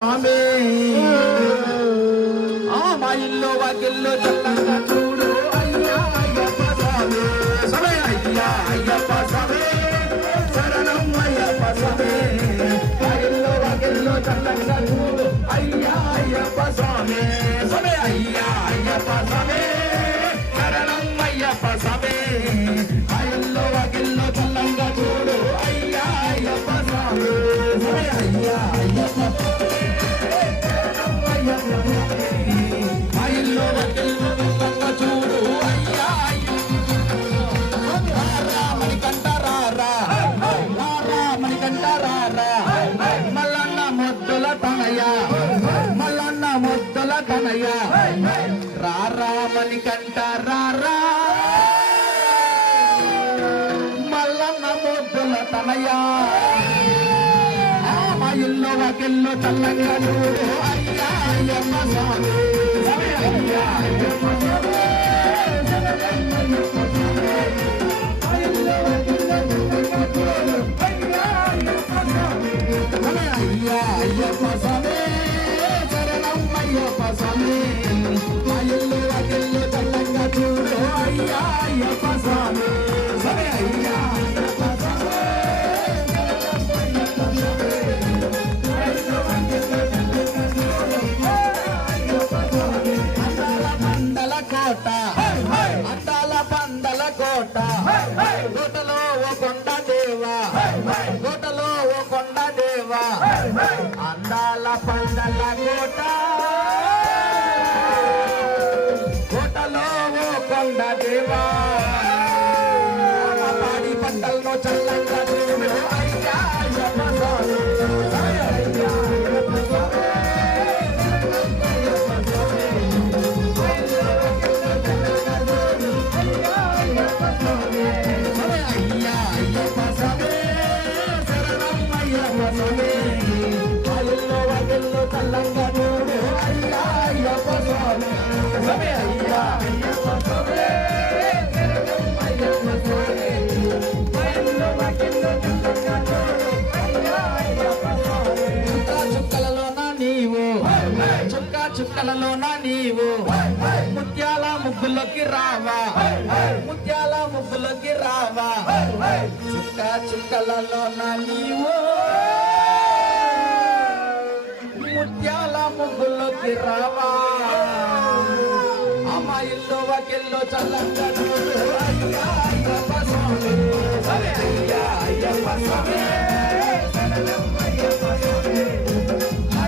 మా ఇల్లు వాకిల్లో చల్లంగా చూడు అయ్యా అయ్యప్ప స్వామి సమే అయ్యా అయ్యప్ప స్వామి శరణం అయ్యప్ప స్వామి మా ఇల్లు వాకిల్లో చల్లంగా చూడు అయ్యా అయ్యప్ప స్వామి సమే అయ్యా అయ్యప్ప స్వామి శరణం అయ్యప్ప స్వామి మా ఇల్లు వాకిల్లో చల్లంగా చూడు అయ్యా అయ్యప్ప స్వామి సమే అయ్యా అయ్యప్ప చూడు అయ్యా మణికంటారా మల్లన్న ముద్దుల తనయ మల్లన్న ముద్దుల తనయ రారా మణికంటారా మల్లన్న ముద్దుల తనయ మా ఇల్లు వాకిల్లు చల్లంగా చూడు అయ్యా అయ్యప్ప స్వామి అయ్యా అయ్యప్ప స్వామి అయ్యా అయ్యప్ప స్వామి శరణం అయ్యప్ప స్వామి మా ఇల్లు వాకిల్లు చల్లంగా చూడు అయ్యా అయ్యప్ప స్వామి అయ్యా అయ్యప్ప స్వామి అందాల పందల కోట కోటలో ఓ కొండ దేవా కోటలో ఓ కొండ దేవా అందాల పందల కోట కోటలో ఓ కొండ దేవా పాడి పంటల్లో చల్లంగా చూడు అయ్యా అయ్యప్ప స్వామి అయ్యా అయ్యప్ప స్వామి చల్లంగా చూడు అయ్యా అయ్యప్ప స్వామి అయ్యా అయ్యప్ప స్వామి చుక్కలలోన నీవు చుక్కలలోన నీవు ముత్యాల ముగ్గులోకి రావా ముత్యాల ముగ్గులోకి రావా చుక్కలలోన నీవు ముత్యాల ముగ్గులోకి రావా అమ్మ ఇల్లు వాకిల్లో చల్లంగా చూడు అయ్యా అయ్యప్ప స్వామి అయ్యా అయ్యప్ప స్వామి